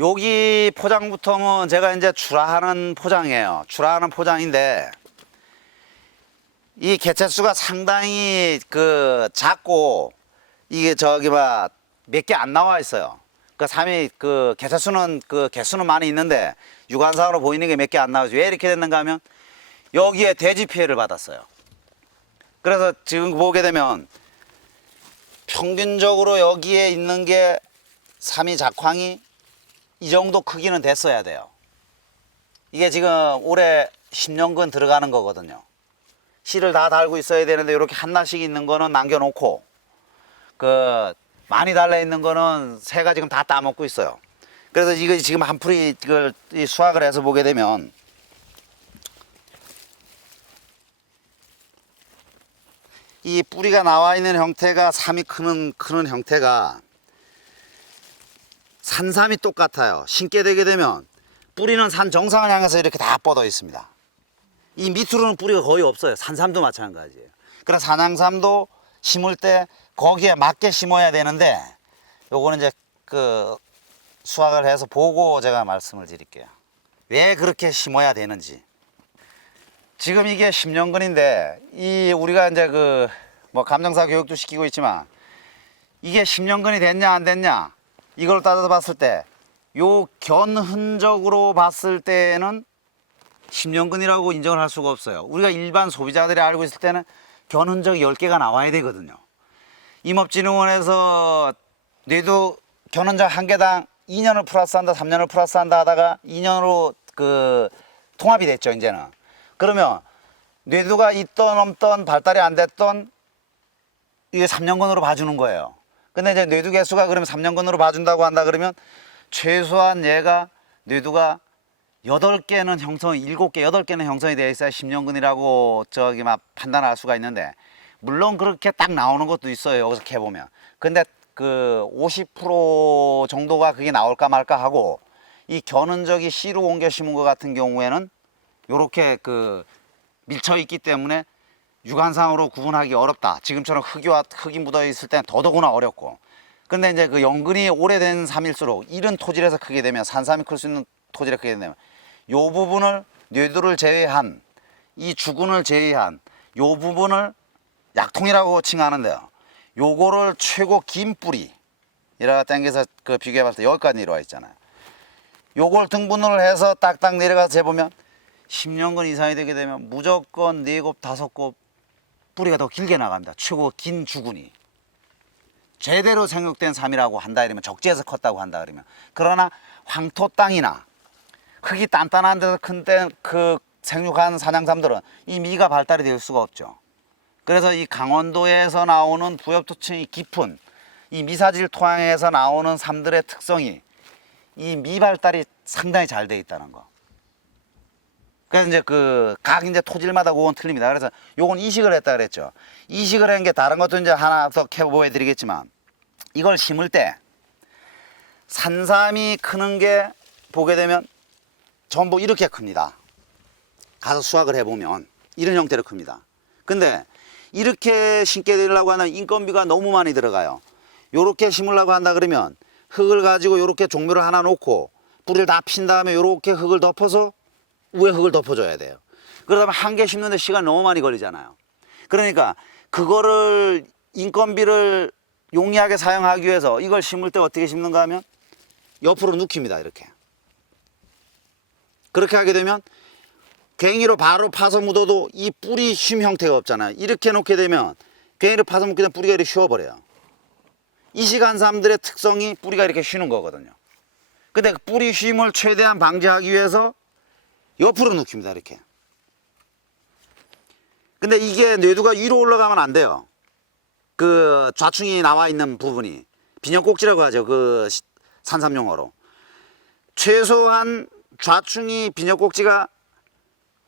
여기 포장부터는 제가 이제 출하하는 포장이에요. 출하하는 포장인데 이 개체수가 상당히 그 작고 이게 저기 막 몇 개 안 나와 있어요. 그 삼이 그 개체수는 그 개수는 많이 있는데 육안상으로 보이는 게 몇 개 안 나오죠. 왜 이렇게 됐는가 하면 여기에 돼지 피해를 받았어요. 그래서 지금 보게 되면 평균적으로 여기에 있는 게 삼이 작황이 이 정도 크기는 됐어야 돼요. 이게 지금 올해 10년근 들어가는 거거든요. 씨를 다 달고 있어야 되는데 이렇게 하나씩 있는 거는 남겨놓고 그 많이 달려 있는 거는 새가 지금 다 따먹고 있어요. 그래서 이거 지금 한 풀이 이걸 수확을 해서 보게 되면 이 뿌리가 나와 있는 형태가 삼이 크는 형태가 산삼이 똑같아요. 심게 되게 되면 뿌리는 산 정상을 향해서 이렇게 다 뻗어 있습니다. 이 밑으로는 뿌리가 거의 없어요. 산삼도 마찬가지예요. 그래서 산양삼도 심을 때 거기에 맞게 심어야 되는데 요거는 이제 그 수확을 해서 보고 제가 말씀을 드릴게요. 왜 그렇게 심어야 되는지. 지금 이게 10년근인데 이 우리가 이제 그 뭐 감정사 교육도 시키고 있지만 이게 10년근이 됐냐 안 됐냐 이걸 따져 봤을 때 요 견 흔적으로 봤을 때는 10년근이라고 인정을 할 수가 없어요. 우리가 일반 소비자들이 알고 있을 때는 견 흔적이 10개가 나와야 되거든요. 임업진흥원에서 뇌두 견 흔적 한 개당 2년을 플러스한다 3년을 플러스한다 하다가 2년으로 그 통합이 됐죠. 이제는 그러면 뇌두가 있던 없던 발달이 안 됐던 이게 3년근으로 봐주는 거예요. 근데 이제 뇌두 개수가 그러면 3년근으로 봐준다고 한다 그러면 최소한 얘가 뇌두가 8개는 형성이 7개, 8개는 형성이 되어 있어야 10년근이라고 저기 막 판단할 수가 있는데 물론 그렇게 딱 나오는 것도 있어요. 여기서 캐보면. 근데 그 50% 정도가 그게 나올까 말까 하고 이 견흔적이 씨로 옮겨 심은 것 같은 경우에는 요렇게 그 밀쳐 있기 때문에 육안상으로 구분하기 어렵다. 지금처럼 흙이 묻어 있을 때는 더더구나 어렵고. 근데 이제 그 연근이 오래된 삼일수록 이런 토질에서 크게 되면 산삼이 클 수 있는 토질에 크게 되면 요 부분을 뇌두를 제외한 이 주근을 제외한 요 부분을 약통이라고 칭하는데요. 요거를 최고 긴 뿌리 이라가 당겨서 그 비교해 봤을 때 여기까지 내려와 있잖아요. 요걸 등분을 해서 딱딱 내려가서 재보면 10년근 이상이 되게 되면 무조건 4곱 5곱 뿌리가 더 길게 나갑니다. 최고 긴 주근이 제대로 생육된 삼이라고 한다 이러면 적지에서 컸다고 한다 그러면. 그러나 황토 땅이나 흙이 단단한 데서 큰데 그 생육한 산양삼들은 이 미가 발달이 될 수가 없죠. 그래서 이 강원도에서 나오는 부엽토층이 깊은 이 미사질 토양에서 나오는 삼들의 특성이 이 미발달이 상당히 잘 돼 있다는 거. 그래서 이제 그 각 이제 토질마다 그건 틀립니다. 그래서 요건 이식을 했다 그랬죠. 이식을 한 게 다른 것도 이제 하나 더 보여 드리겠지만 이걸 심을 때 산삼이 크는 게 보게 되면 전부 이렇게 큽니다. 가서 수확을 해보면 이런 형태로 큽니다. 근데 이렇게 심게 되려고 하면 인건비가 너무 많이 들어가요. 요렇게 심으려고 한다 그러면 흙을 가지고 요렇게 종묘를 하나 놓고 뿌리를 다 핀 다음에 요렇게 흙을 덮어서 위에 흙을 덮어줘야 돼요. 그러다 보면 한 개 심는데 시간 너무 많이 걸리잖아요. 그러니까 그거를 인건비를 용이하게 사용하기 위해서 이걸 심을 때 어떻게 심는가 하면 옆으로 눕힙니다. 이렇게. 그렇게 하게 되면 괭이로 바로 파서 묻어도 이 뿌리 쉼 형태가 없잖아요. 이렇게 놓게 되면 괭이로 파서 묻게 되면 뿌리가 이렇게 쉬어버려요. 이식한 삼들의 특성이 뿌리가 이렇게 쉬는 거거든요. 근데 그 뿌리 쉼을 최대한 방지하기 위해서 옆으로 눕힙니다. 이렇게. 근데 이게 뇌두가 위로 올라가면 안 돼요. 그 좌충이 나와 있는 부분이 비녀꼭지라고 하죠. 그 산삼용어로. 최소한 좌충이 비녀꼭지가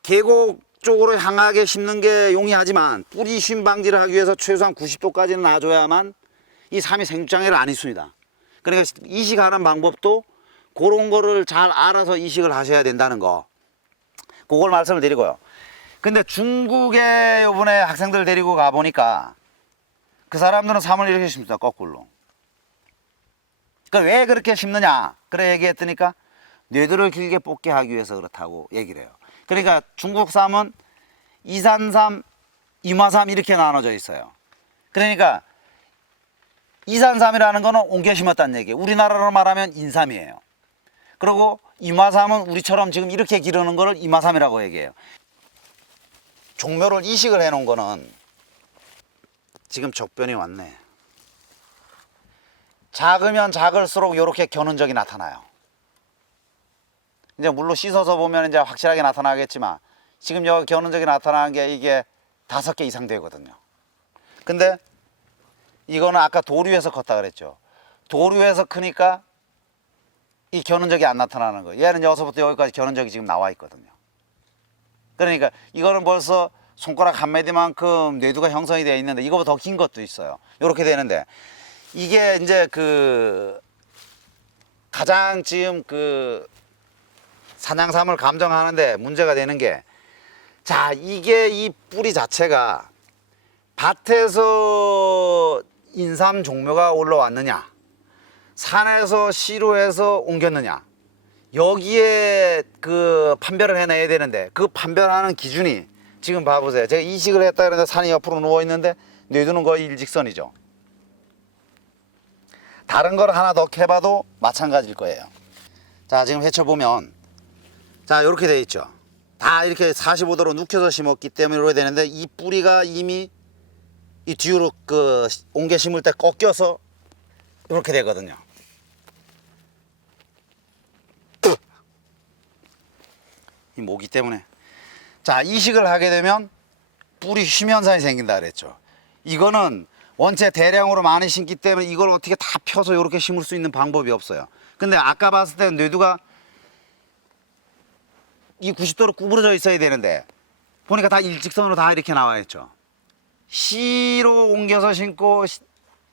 계곡 쪽으로 향하게 심는 게 용이하지만 뿌리 쉼 방지를 하기 위해서 최소한 90도까지는 놔줘야만 이 삼이 생육장애를 안 있습니다. 그러니까 이식하는 방법도 그런 거를 잘 알아서 이식을 하셔야 된다는 거. 그걸 말씀을 드리고요. 근데 중국에 요번에 학생들 데리고 가보니까 그 사람들은 삼을 이렇게 심습니다. 거꾸로. 그 왜 그렇게 심느냐? 그래 얘기했더니까 뇌두를 길게 뽑게 하기 위해서 그렇다고 얘기를 해요. 그러니까 중국 쌈은 이산삼, 이마삼 이렇게 나눠져 있어요. 그러니까 이산삼이라는 거는 옮겨 심었다는 얘기예요. 우리나라로 말하면 인삼이에요. 그리고 이마삼은 우리처럼 지금 이렇게 기르는 거를 이마삼이라고 얘기해요. 종묘를 이식을 해 놓은 거는 지금 적변이 왔네. 작으면 작을수록 이렇게 겨눈적이 나타나요. 이제 물로 씻어서 보면 이제 확실하게 나타나겠지만 지금 여기 겨눈적이 나타나는 게 이게 5개 이상 되거든요. 근데 이거는 아까 도류에서 컸다 그랬죠. 도류에서 크니까 이 겨눈적이 안 나타나는 거예요. 얘는 여기서부터 여기까지 겨눈적이 지금 나와 있거든요. 그러니까 이거는 벌써 손가락 한 마디만큼 뇌두가 형성이 되어 있는데 이거보다 더 긴 것도 있어요. 이렇게 되는데 이게 이제 그 가장 지금 그 산양삼을 감정하는데 문제가 되는 게, 자, 이게 이 뿌리 자체가 밭에서 인삼 종묘가 올라왔느냐, 산에서 시루해서 옮겼느냐, 여기에 그 판별을 해내야 되는데 그 판별하는 기준이 지금 봐보세요. 제가 이식을 했다 그러는데 산이 옆으로 누워 있는데 뇌두는 거의 일직선이죠. 다른 걸 하나 더 해봐도 마찬가지일 거예요. 자, 지금 헤쳐보면 자, 이렇게 돼 있죠. 다 이렇게 45도로 눕혀서 심었기 때문에 이렇게 되는데 이 뿌리가 이미 이 뒤로 그 옮겨 심을 때 꺾여서 이렇게 되거든요. 이 모기 때문에. 자, 이식을 하게 되면 뿌리 휘면산이 생긴다 그랬죠. 이거는 원체 대량으로 많이 심기 때문에 이걸 어떻게 다 펴서 이렇게 심을 수 있는 방법이 없어요. 근데 아까 봤을 때 뇌두가 이 90도로 구부러져 있어야 되는데 보니까 다 일직선으로 다 이렇게 나와 있죠. 씨로 옮겨서 심고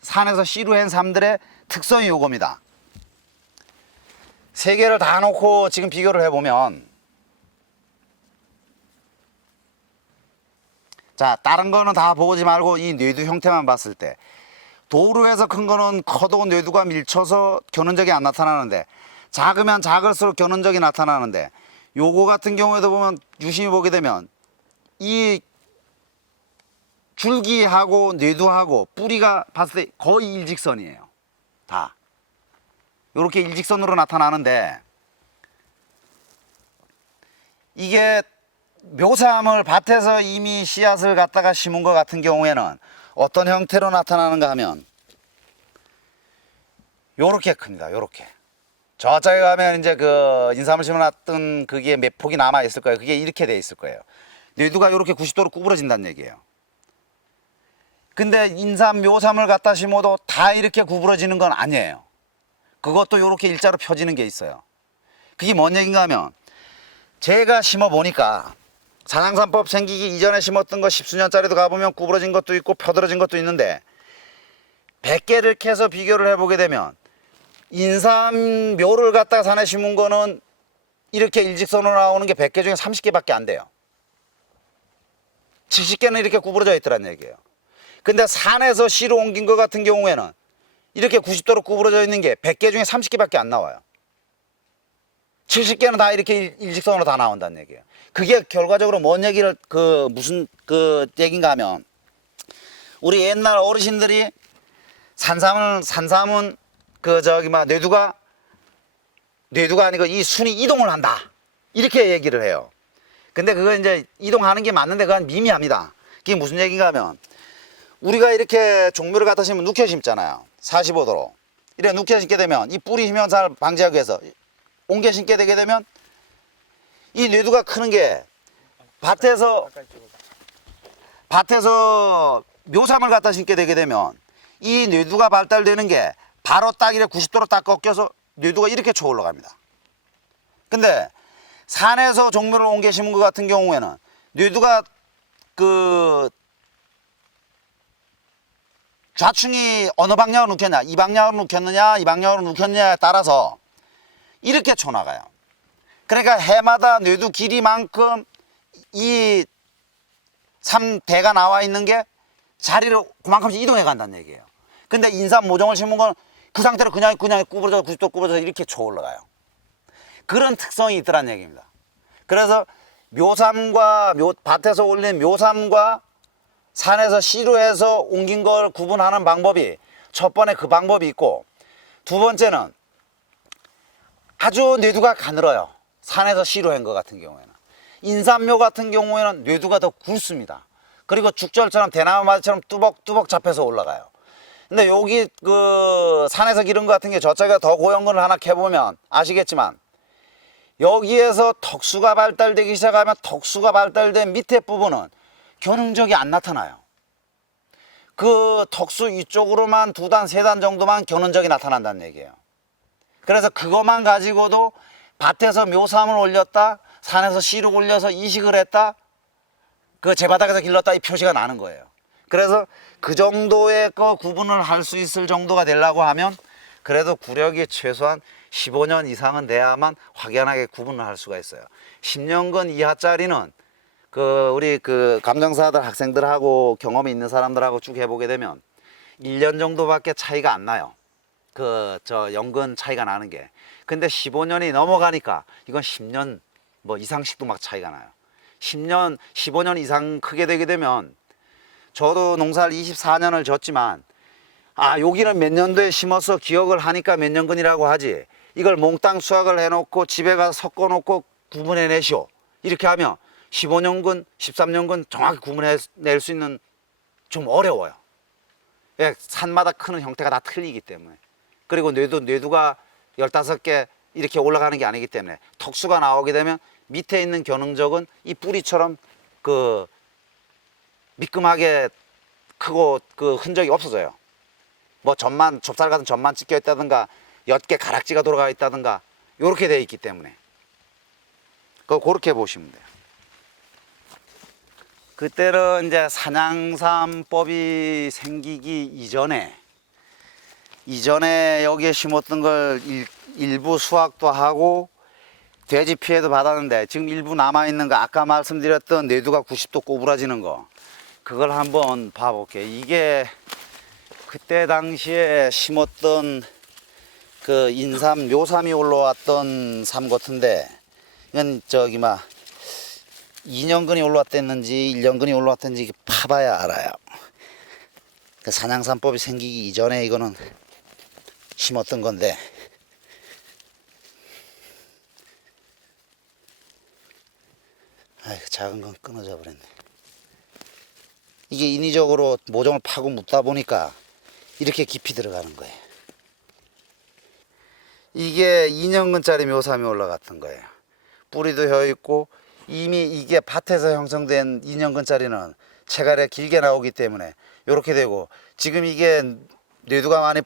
산에서 씨로 한 삶들의 특성이 요겁니다. 세 개를 다 놓고 지금 비교를 해보면, 자, 다른 거는 다 보지 말고 이 뇌두 형태만 봤을 때 도루에서 큰 거는 커도 뇌두가 밀쳐서 겨눈적이 안 나타나는데 작으면 작을수록 겨눈적이 나타나는데, 요거 같은 경우에도 보면 유심히 보게 되면 이 줄기하고 뇌두하고 뿌리가 봤을 때 거의 일직선이에요. 다 요렇게 일직선으로 나타나는데, 이게 묘삼을 밭에서 이미 씨앗을 갖다가 심은 것 같은 경우에는 어떤 형태로 나타나는가 하면 요렇게 큽니다. 요렇게 저쪽에 가면 이제 그 인삼을 심어놨던 그게 몇 폭이 남아 있을 거예요. 그게 이렇게 돼 있을 거예요. 뇌두가 이렇게 90도로 구부러진다는 얘기예요. 근데 인삼, 묘삼을 갖다 심어도 다 이렇게 구부러지는 건 아니에요. 그것도 이렇게 일자로 펴지는 게 있어요. 그게 뭔 얘기인가 하면, 제가 심어 보니까 산양삼법 생기기 이전에 심었던 거 10수년짜리도 가보면 구부러진 것도 있고 펴들어진 것도 있는데 100개를 캐서 비교를 해보게 되면 인삼 묘를 갖다가 산에 심은 거는 이렇게 일직선으로 나오는 게 100개 중에 30개밖에 안 돼요. 70개는 이렇게 구부러져 있더란 얘기예요. 근데 산에서 씨로 옮긴 것 같은 경우에는 이렇게 90도로 구부러져 있는 게 100개 중에 30개밖에 안 나와요. 70개는 다 이렇게 일직선으로 다 나온다는 얘기예요. 그게 결과적으로 뭔 얘기를 무슨 얘기인가 하면, 우리 옛날 어르신들이 산삼은 뇌두가 아니고 이 순이 이동을 한다 이렇게 얘기를 해요. 근데 그거 이제 이동하는 게 맞는데 그건 미미합니다. 그게 무슨 얘기인가 하면, 우리가 이렇게 종묘를 갖다 심으면 눕혀 심잖아요. 45도로 이렇게 눕혀 심게 되면 이 뿌리 휘면산을 방지하기 위해서 옮겨 심게 되게 되면 이 뇌두가 크는 게 밭에서 묘삼을 갖다 심게 되게 되면 이 뇌두가 발달되는 게 바로 딱 이렇게 90도로 딱 꺾여서 뇌두가 이렇게 쳐 올라갑니다. 근데 산에서 종묘를 옮겨 심은 것 같은 경우에는 뇌두가 좌충이 어느 방향으로 눕혔냐, 이 방향으로 눕혔느냐, 이 방향으로 눕혔느냐에 따라서 이렇게 쳐나가요. 그러니까 해마다 뇌두 길이만큼 이 3대가 나와 있는 게 자리를 그만큼씩 이동해 간다는 얘기예요. 근데 인삼 모종을 심은 건 그 상태로 그냥 구부러져 90도 구부러져 이렇게 쳐 올라가요. 그런 특성이 있더란 얘기입니다. 그래서 묘삼과 밭에서 올린 묘삼과 산에서 씨로 해서 옮긴 걸 구분하는 방법이 첫 번에 그 방법이 있고, 두 번째는 아주 뇌두가 가늘어요. 산에서 씨로 한 것 같은 경우에는. 인삼묘 같은 경우에는 뇌두가 더 굵습니다. 그리고 죽절처럼 대나무 마디처럼 뚜벅뚜벅 잡혀서 올라가요. 근데 여기 그 산에서 기른 것 같은 게 저쪽에 더 고연 걸 하나 캐보면 아시겠지만, 여기에서 덕수가 발달되기 시작하면 덕수가 발달된 밑에 부분은 겨능적이 안 나타나요. 그 덕수 이쪽으로만 2단, 3단 정도만 겨능적이 나타난다는 얘기예요. 그래서 그것만 가지고도 밭에서 묘삼을 올렸다, 산에서 씨를 올려서 이식을 했다, 그 제바닥에서 길렀다, 이 표시가 나는 거예요. 그래서 그 정도의 거 구분을 할 수 있을 정도가 되려고 하면 그래도 구력이 최소한 15년 이상은 돼야만 확연하게 구분을 할 수가 있어요. 10년근 이하짜리는 그 우리 그 감정사들 학생들하고 경험이 있는 사람들하고 쭉 해보게 되면 1년 정도밖에 차이가 안 나요. 그 저 연근 차이가 나는 게. 근데 15년이 넘어가니까 이건 10년 뭐 이상씩도 막 차이가 나요. 10년, 15년 이상 크게 되게 되면, 저도 농사를 24년을 졌지만 여기는 몇 년도에 심어서 기억을 하니까 몇 년근이라고 하지, 이걸 몽땅 수확을 해놓고 집에 가서 섞어놓고 구분해내시오 이렇게 하면 15년근, 13년근 정확히 구분해낼 수 있는 좀 어려워요. 예, 산마다 크는 형태가 다 틀리기 때문에. 그리고 뇌두가 15개 이렇게 올라가는 게 아니기 때문에 턱수가 나오게 되면 밑에 있는 겨능적은 이 뿌리처럼 그 미끈하게 크고 그 흔적이 없어져요. 뭐 전만, 좁쌀 같은 전만 찍혀 있다든가 옅게 가락지가 돌아가 있다든가 이렇게 되어 있기 때문에 그렇게 보시면 돼요. 그때는 이제 산양삼법이 생기기 이전에 여기에 심었던 걸 일부 수확도 하고 돼지 피해도 받았는데, 지금 일부 남아있는 거 아까 말씀드렸던 뇌두가 90도 꼬부라지는 거, 그걸 한번 봐볼게요. 이게 그때 당시에 심었던 그 인삼, 묘삼이 올라왔던 삼 같은데, 이건 저기 2년근이 올라왔댔는지 1년근이 올라왔던지 파봐야 알아요. 그 산양삼법이 생기기 이전에 이거는 심었던 건데, 아이고, 작은 건 끊어져 버렸네. 이게 인위적으로 모종을 파고 묻다 보니까 이렇게 깊이 들어가는 거예요. 이게 2년근짜리 묘삼이 올라갔던 거예요. 뿌리도 혀 있고, 이미 이게 밭에서 형성된 2년근짜리는 채갈에 길게 나오기 때문에 이렇게 되고, 지금 이게 뇌두가 많이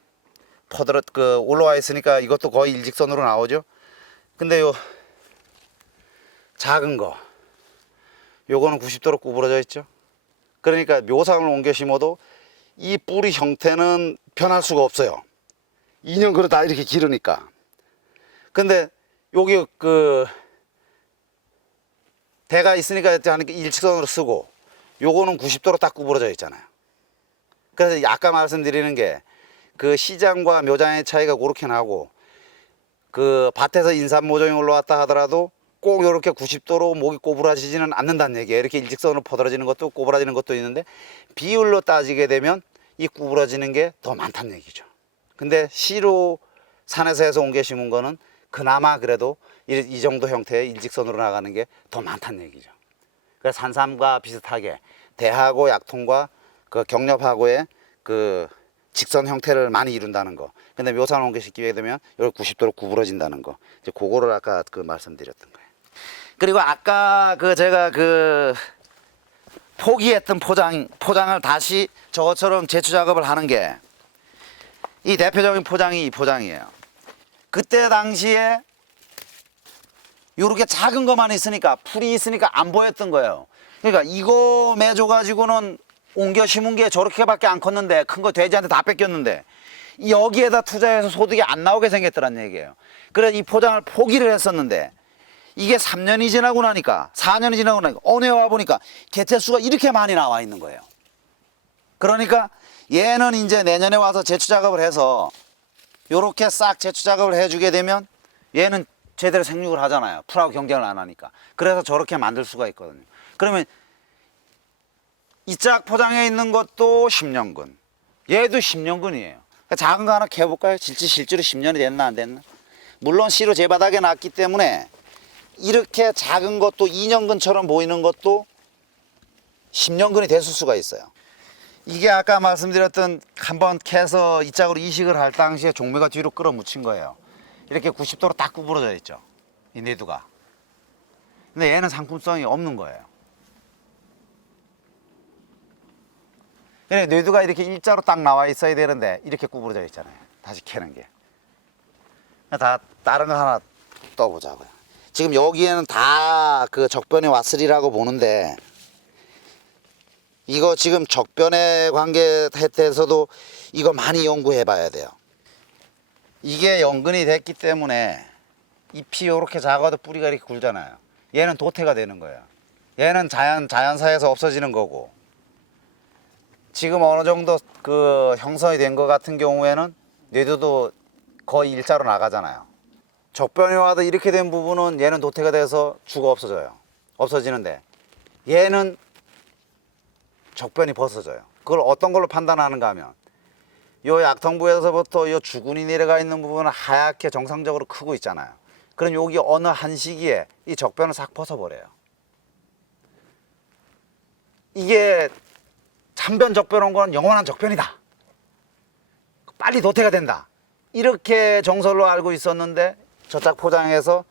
올라와 있으니까 이것도 거의 일직선으로 나오죠. 근데 요 작은 거, 요거는 90도로 구부러져 있죠. 그러니까 묘삼을 옮겨 심어도 이 뿌리 형태는 변할 수가 없어요. 2년근은 다 이렇게 기르니까. 근데 여기 그 대가 있으니까 일직선으로 쓰고, 요거는 90도로 딱 구부러져 있잖아요. 그래서 아까 말씀드리는 게 그 시장과 묘장의 차이가 그렇게 나고, 그 밭에서 인삼 모종이 올라왔다 하더라도 꼭 이렇게 90도로 목이 꼬부라지지는 않는다는 얘기예요. 이렇게 일직선으로 퍼들어지는 것도 꼬부라지는 것도 있는데, 비율로 따지게 되면 이 구부러지는 게 더 많다는 얘기죠. 근데 씨로 산에서 해서 옮겨 심은 거는 그나마 그래도 이 정도 형태의 일직선으로 나가는 게 더 많다는 얘기죠. 그래서 산삼과 비슷하게 대하고 약통과 그 경렵하고의 그 직선 형태를 많이 이룬다는 거. 근데 묘삼을 옮겨 심게 되면 이렇게 90도로 구부러진다는 거. 이제 그거를 아까 그 말씀드렸던 거예요. 그리고 아까 제가 포기했던 포장을 다시 저것처럼 제초 작업을 하는 게, 이 대표적인 포장이 이 포장이에요. 그때 당시에 이렇게 작은 것만 있으니까, 풀이 있으니까 안 보였던 거예요. 그러니까 이거 매줘 가지고는 옮겨 심은 게 저렇게밖에 안 컸는데, 큰 거 돼지한테 다 뺏겼는데 여기에다 투자해서 소득이 안 나오게 생겼더란 얘기예요. 그래서 이 포장을 포기를 했었는데, 이게 3년이 지나고 나니까, 4년이 지나고 나니까 어느 해 와 보니까 개체수가 이렇게 많이 나와 있는 거예요. 그러니까 얘는 이제 내년에 와서 제초 작업을 해서 요렇게 싹 제초 작업을 해주게 되면 얘는 제대로 생육을 하잖아요. 풀하고 경쟁을 안 하니까. 그래서 저렇게 만들 수가 있거든요. 그러면 이 짝 포장해 있는 것도 10년근, 얘도 10년근이에요. 그러니까 작은 거 하나 캐볼까요? 실제로 10년이 됐나 안 됐나? 물론 씨로 제 바닥에 났기 때문에 이렇게 작은 것도 2년근처럼 보이는 것도 10년근이 됐을 수가 있어요. 이게 아까 말씀드렸던 한번 캐서 이 짝으로 이식을 할 당시에 종묘가 뒤로 끌어묻힌 거예요. 이렇게 90도로 딱 구부러져 있죠, 이 내두가. 근데 얘는 상품성이 없는 거예요. 그래, 내두가 이렇게 일자로 딱 나와 있어야 되는데 이렇게 구부러져 있잖아요. 다시 캐는 게. 다 다른 거 하나 떠보자고요. 지금 여기에는 다 그 적변에 왔으리라고 보는데, 이거 지금 적변의 관계에서도 이거 많이 연구해 봐야 돼요. 이게 연근이 됐기 때문에 잎이 이렇게 작아도 뿌리가 이렇게 굵잖아요. 얘는 도태가 되는 거예요. 얘는 자연사에서 없어지는 거고, 지금 어느 정도 그 형성이 된 것 같은 경우에는 뇌두도 거의 일자로 나가잖아요. 적변이 와도 이렇게 된 부분은 얘는 도태가 돼서 죽어 없어져요. 없어지는데 얘는 적변이 벗어져요. 그걸 어떤 걸로 판단하는가 하면, 요 약통부에서부터 요 주근이 내려가 있는 부분은 하얗게 정상적으로 크고 있잖아요. 그럼 여기 어느 한 시기에 이 적변을 싹 벗어버려요. 이게 잔변 적변 온 거는 영원한 적변이다, 빨리 도태가 된다, 이렇게 정설로 알고 있었는데 저짝 포장해서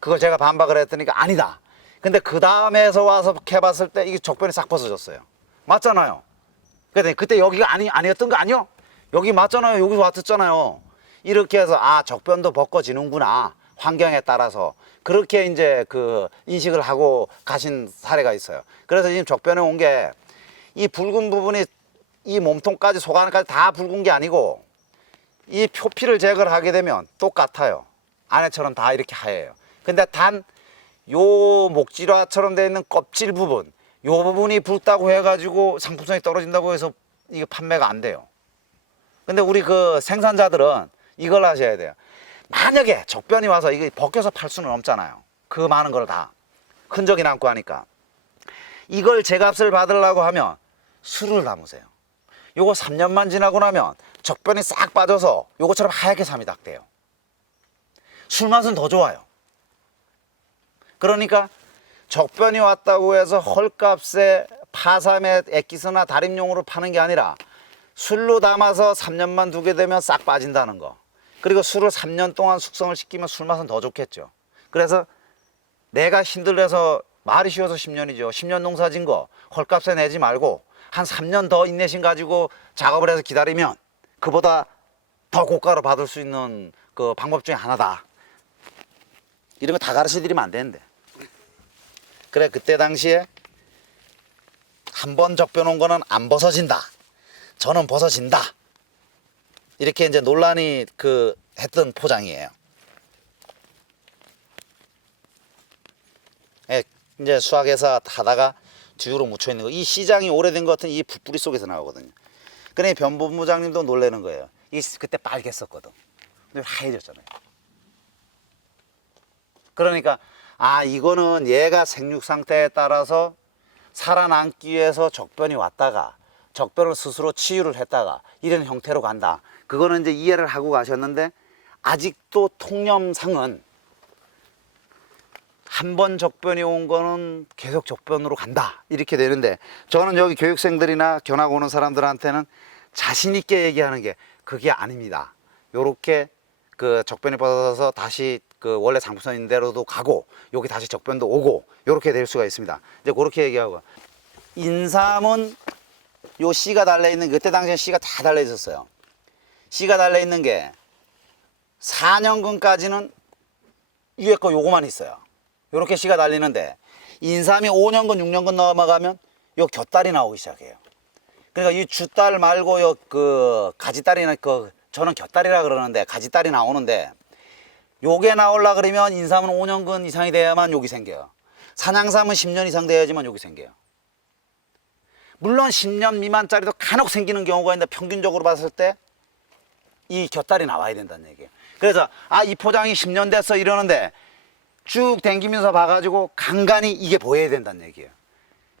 그걸 제가 반박을 했더니까 아니다. 근데 그 다음에서 와서 캐봤을 때 이게 적변이 싹 벗어졌어요. 맞잖아요. 그랬더니 그때 여기가 아니었던 거 아니요? 여기 맞잖아요. 여기서 왔었잖아요. 이렇게 해서 아, 적변도 벗겨지는구나, 환경에 따라서. 그렇게 이제 그 인식을 하고 가신 사례가 있어요. 그래서 지금 적변에 온 게 이 붉은 부분이 이 몸통까지 속 안까지 다 붉은 게 아니고, 이 표피를 제거를 하게 되면 똑같아요. 안에처럼 다 이렇게 하얘요. 근데 단 요 목질화처럼 되어 있는 껍질 부분, 요 부분이 붉다고 해가지고 상품성이 떨어진다고 해서 이게 판매가 안 돼요. 근데 우리 그 생산자들은 이걸 하셔야 돼요. 만약에 적변이 와서 이게 벗겨서 팔 수는 없잖아요. 그 많은 걸 다 흔적이 남고 하니까, 이걸 제값을 받으려고 하면 술을 담으세요. 요거 3년만 지나고 나면 적변이 싹 빠져서 요것처럼 하얗게 삼이 딱 돼요. 술 맛은 더 좋아요. 그러니까 적변이 왔다고 해서 헐값에 파삼에 액기스나 다림용으로 파는 게 아니라 술로 담아서 3년만 두게 되면 싹 빠진다는 거. 그리고 술을 3년 동안 숙성을 시키면 술 맛은 더 좋겠죠. 그래서 내가 힘들어서, 말이 쉬워서 10년이죠. 10년 농사 진 거 헐값에 내지 말고 한 3년 더 인내심 가지고 작업을 해서 기다리면 그보다 더 고가로 받을 수 있는 그 방법 중에 하나다. 이런 거 다 가르쳐 드리면 안 되는데. 그래, 그때 당시에 한 번 적변 온 거는 안 벗어진다, 저는 벗어진다, 이렇게 이제 논란이 그 했던 포장이에요. 예, 이제 수학에서 하다가 뒤로 묻혀 있는 거, 이 시장이 오래된 것 같은 이 뿌리 속에서 나오거든요. 그러니 변본부장님도 놀라는 거예요. 이 그때 빨갰었거든. 근데 하얘졌잖아요. 그러니까 아, 이거는 얘가 생육 상태에 따라서 살아남기 위해서 적변이 왔다가 적변을 스스로 치유를 했다가 이런 형태로 간다. 그거는 이제 이해를 하고 가셨는데, 아직도 통념상은 한 번 적변이 온 거는 계속 적변으로 간다, 이렇게 되는데, 저는 여기 교육생들이나 견학 오는 사람들한테는 자신 있게 얘기하는 게 그게 아닙니다. 요렇게 그 적변이 벗어서 다시 그 원래 상품성인 대로도 가고, 여기 다시 적변도 오고, 요렇게 될 수가 있습니다. 이제 그렇게 얘기하고, 인삼은 요 씨가 달려 있는, 그때 당시에 씨가 다 달려 있었어요. 씨가 달려 있는 게 4년근까지는 위에 거 요거만 있어요. 요렇게 씨가 달리는데, 인삼이 5년근 6년근 넘어가면 요 곁다리 나오기 시작해요. 그러니까 이 주딸 말고 요 그 가지다리는 그 저는 곁다리라 그러는데 가지다리 나오는데, 요게 나오려 그러면 인삼은 5년근 이상이 돼야만 여기 생겨요. 산양삼은 10년 이상 돼야지만 여기 생겨요. 물론 10년 미만짜리도 간혹 생기는 경우가 있는데, 평균적으로 봤을 때 이 곁다리 나와야 된다는 얘기예요. 그래서 이 포장이 10년 됐어 이러는데 쭉 당기면서 봐가지고 간간히 이게 보여야 된다는 얘기예요.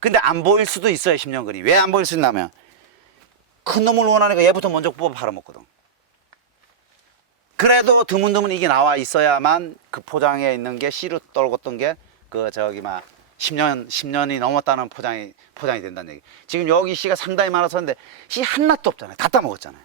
근데 안 보일 수도 있어요. 10년 근이. 왜 안 보일 수 있냐면 큰 놈을 원하니까 얘부터 먼저 뽑아 팔아먹거든. 그래도 드문드문 이게 나와 있어야만 그 포장에 있는 게 씨로 떨궜던 게 그 저기 막 10년이 넘었다는 포장이 된다는 얘기. 지금 여기 씨가 상당히 많았었는데 씨 하나도 없잖아요. 다 따먹었잖아요.